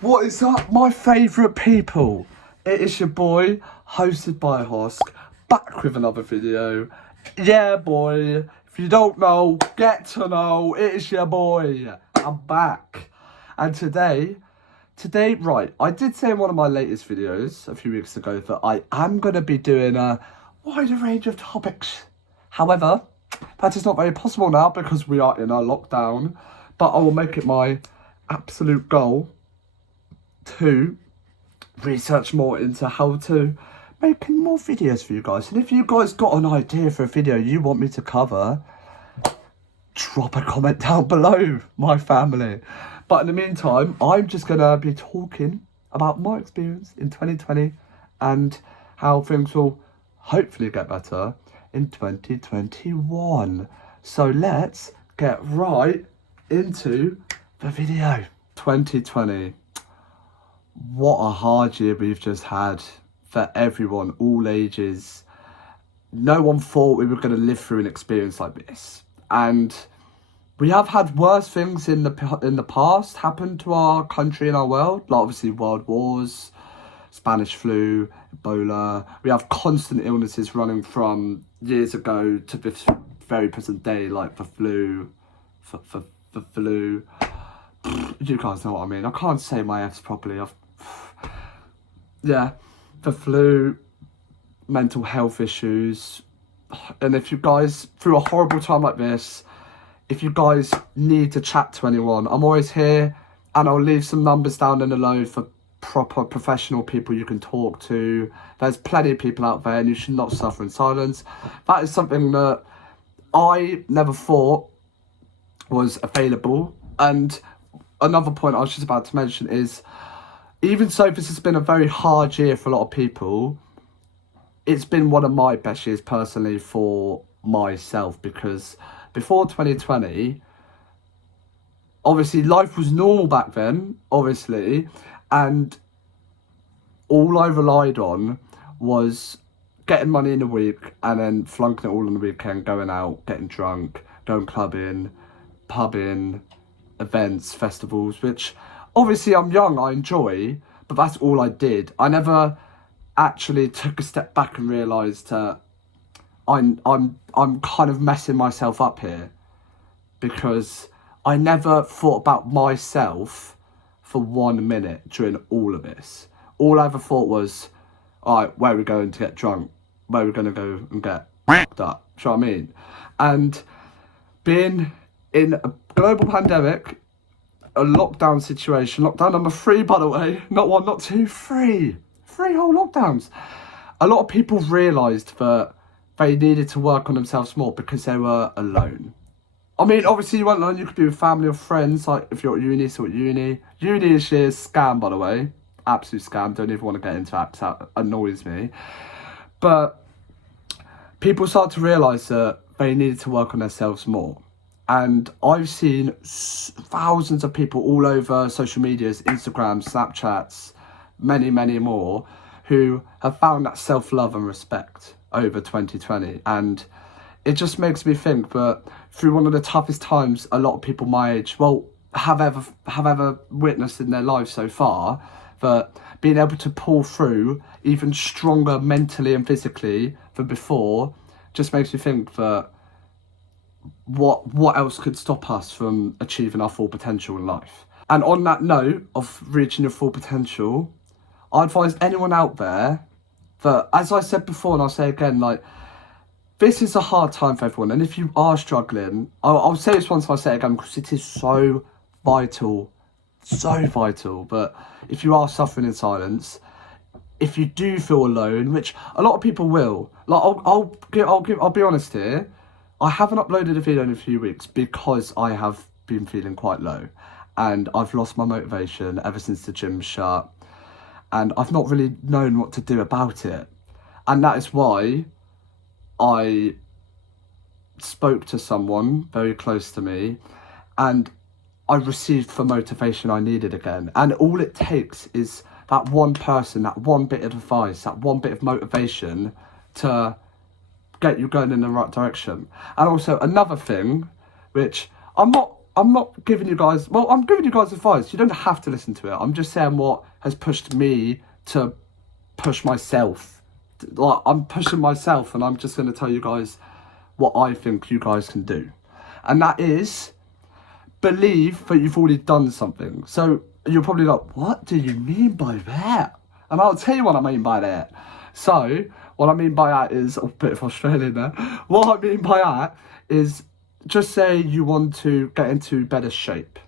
What is up, my favourite people? It is your boy, hosted by Hosk, back with another video. Yeah, boy. If you don't know, get to know. It is your boy. I'm back. And today, right, I did say in one of my latest videos a few weeks ago that I am going to be doing a wider range of topics. However, that is not very possible now because we are in a lockdown. But I will make it my absolute goal to research more into how to making more videos for you guys. And if you guys got an idea for a video you want me to cover, drop a comment down below, my family. But in the meantime, I'm just gonna be talking about my experience in 2020 and how things will hopefully get better in 2021. So let's get right into the video. 2020. What a hard year we've just had for everyone, all ages. No one thought we were going to live through an experience like this. And we have had worse things in the past happen to our country and our world. Like obviously world wars, Spanish flu, Ebola. We have constant illnesses running from years ago to this very present day, like the flu, for flu. You guys know what I mean. I can't say my F's properly. Yeah, the flu, mental health issues. And if you guys, through a horrible time like this, if you guys need to chat to anyone, I'm always here, and I'll leave some numbers down in the load for proper professional people you can talk to. There's plenty of people out there and you should not suffer in silence. That is something that I never thought was available. And another point I was just about to mention is, even so this has been a very hard year for a lot of people, it's been one of my best years personally for myself, because before 2020, obviously life was normal back then, obviously, and all I relied on was getting money in the week and then flunking it all on the weekend, going out, getting drunk, going clubbing, pubbing, events, festivals, which obviously I'm young, I enjoy, but that's all I did. I never actually took a step back and realised I'm kind of messing myself up here, because I never thought about myself for 1 minute during all of this. All I ever thought was, alright, where are we going to get drunk? Where are we going to go and get fucked up? Do you know what I mean? And being in a global pandemic, a lockdown situation, lockdown number 3 by the way, not 1, not 2, 3 whole lockdowns. A lot of people realised that they needed to work on themselves more because they were alone. I mean, obviously you weren't alone, you could be with family or friends, like if you're at uni, so at uni. Uni this year is scam, by the way. Absolute scam, don't even want to get into that because that annoys me. But people start to realise that they needed to work on themselves more. And I've seen thousands of people all over social medias, Instagram, Snapchats, many, many more, who have found that self-love and respect over 2020. And it just makes me think that through one of the toughest times a lot of people my age, have ever witnessed in their lives so far, that being able to pull through even stronger mentally and physically than before just makes me think that what else could stop us from achieving our full potential in life. And on that note of reaching your full potential, I advise anyone out there that, as I said before and I'll say again, like, this is a hard time for everyone, and if you are struggling, I'll say this once, I'll say it again, because it is so vital, but if you are suffering in silence, if you do feel alone, which a lot of people will, like, I'll be honest here, I haven't uploaded a video in a few weeks because I have been feeling quite low, and I've lost my motivation ever since the gym shut, and I've not really known what to do about it. And that is why I spoke to someone very close to me, and I received the motivation I needed again. And all it takes is that one person, that one bit of advice, that one bit of motivation to get you going in the right direction. And also another thing, which I'm I'm not giving you guys, well, I'm giving you guys advice. You don't have to listen to it. I'm just saying what has pushed me to push myself. Like, I'm pushing myself, and I'm just going to tell you guys what I think you guys can do. And that is, believe that you've already done something. So you're probably like, what do you mean by that? And I'll tell you what I mean by that. So what I mean by that is, a bit of Australian there. What I mean by that is, just say you want to get into better shape,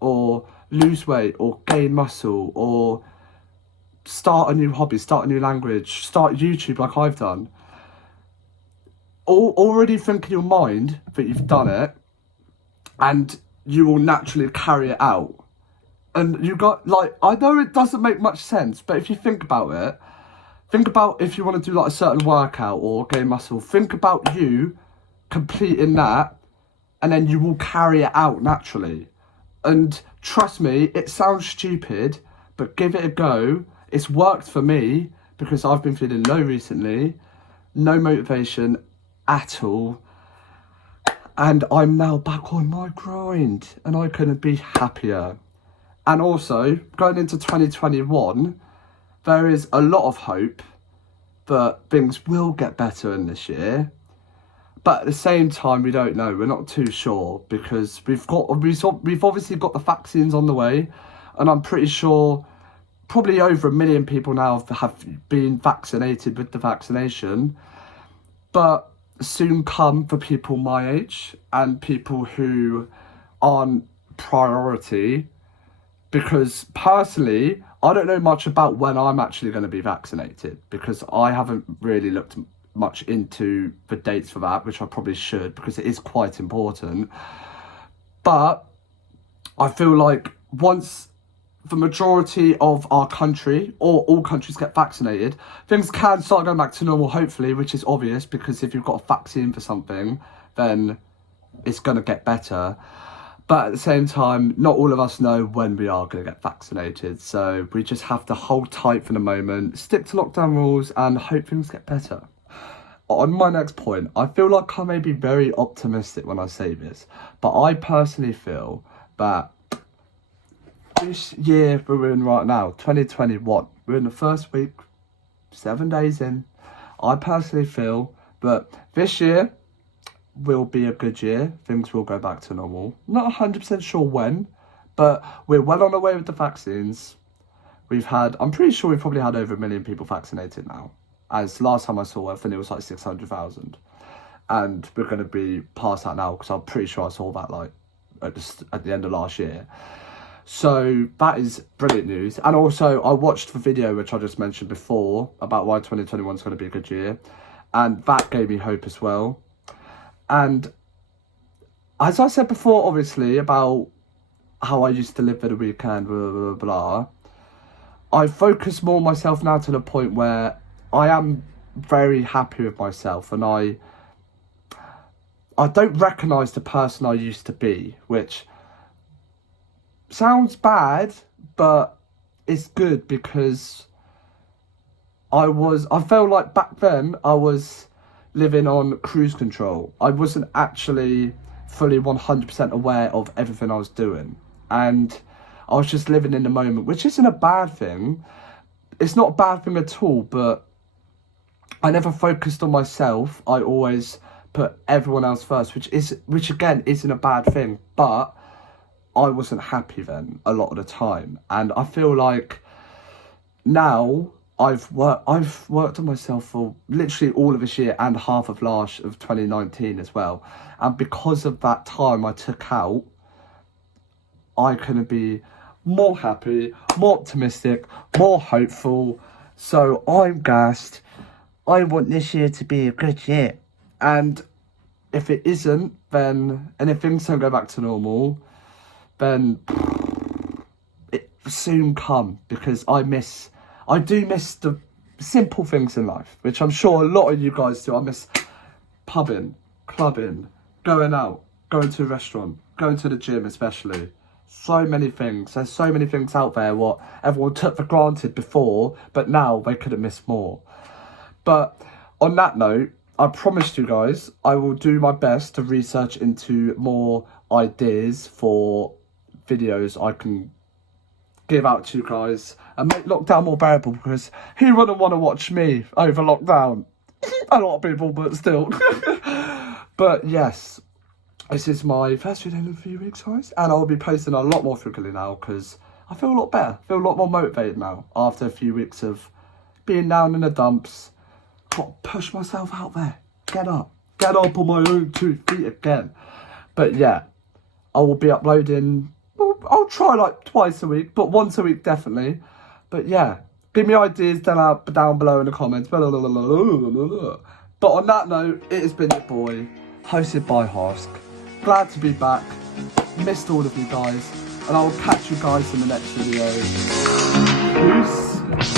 or lose weight, or gain muscle, or start a new hobby, start a new language, start YouTube like I've done. Already think in your mind that you've done it, and you will naturally carry it out. And you got, like, I know it doesn't make much sense, but if you think about it, think about if you want to do like a certain workout or gain muscle, think about you completing that, and then you will carry it out naturally. And trust me, it sounds stupid, but give it a go. It's worked for me, because I've been feeling low recently, no motivation at all, and I'm now back on my grind, and I couldn't be happier. And also, going into 2021, there is a lot of hope that things will get better in this year. But at the same time, we don't know. We're not too sure, because we've obviously got the vaccines on the way, and I'm pretty sure probably over 1 million people now have been vaccinated with the vaccination. But soon come for people my age and people who aren't priority, because personally, I don't know much about when I'm actually going to be vaccinated, because I haven't really looked much into the dates for that, which I probably should, because it is quite important. But I feel like once the majority of our country, or all countries, get vaccinated, things can start going back to normal, hopefully, which is obvious, because if you've got a vaccine for something, then it's going to get better. But at the same time, not all of us know when we are going to get vaccinated, so we just have to hold tight for the moment, stick to lockdown rules, and hope things get better. On my next point, I feel like I may be very optimistic when I say this, but I personally feel that this year we're in right now, 2021, we're in the first week, 7 days in. I personally feel that this year will be a good year. Things will go back to normal. Not 100% sure when, but we're well on our way with the vaccines. I'm pretty sure we've probably had over 1 million people vaccinated now. As last time I saw, I think it was like 600,000. And we're going to be past that now, because I'm pretty sure I saw that like at the end of last year. So that is brilliant news. And also, I watched the video which I just mentioned before about why 2021 is going to be a good year, and that gave me hope as well. And as I said before, obviously, about how I used to live for the weekend, blah, blah, blah, blah, I focus more on myself now, to the point where I am very happy with myself, and I don't recognise the person I used to be, which sounds bad, but it's good, because I felt like back then I was living on cruise control. I wasn't actually fully 100% aware of everything I was doing, and I was just living in the moment, which isn't a bad thing. It's not a bad thing at all, but I never focused on myself. I always put everyone else first, which again isn't a bad thing, but I wasn't happy then a lot of the time. And I feel like now I've worked on myself for literally all of this year and half of 2019 as well. And because of that time I took out, I can be more happy, more optimistic, more hopeful. So I'm gassed. I want this year to be a good year. And if it isn't, then, and if things don't go back to normal, then it soon come, because I do miss the simple things in life, which I'm sure a lot of you guys do. I miss pubbing, clubbing, going out, going to a restaurant, going to the gym especially. So many things. There's so many things out there what everyone took for granted before, but now they couldn't miss more. But on that note, I promised you guys I will do my best to research into more ideas for videos I can give out to you guys and make lockdown more bearable, because who wouldn't want to watch me over lockdown? A lot of people, but still. But yes, this is my first video in a few weeks, guys, and I'll be posting a lot more frequently now because I feel a lot better, feel a lot more motivated now after a few weeks of being down in the dumps. Got to push myself out there, get up on my own 2 feet again. But yeah, I will be uploading, I'll try like twice a week, but once a week definitely. But yeah, give me ideas down below in the comments. But on that note, it has been your boy, hosted by Harsk. Glad to be back, missed all of you guys, and I will catch you guys in the next video. Peace.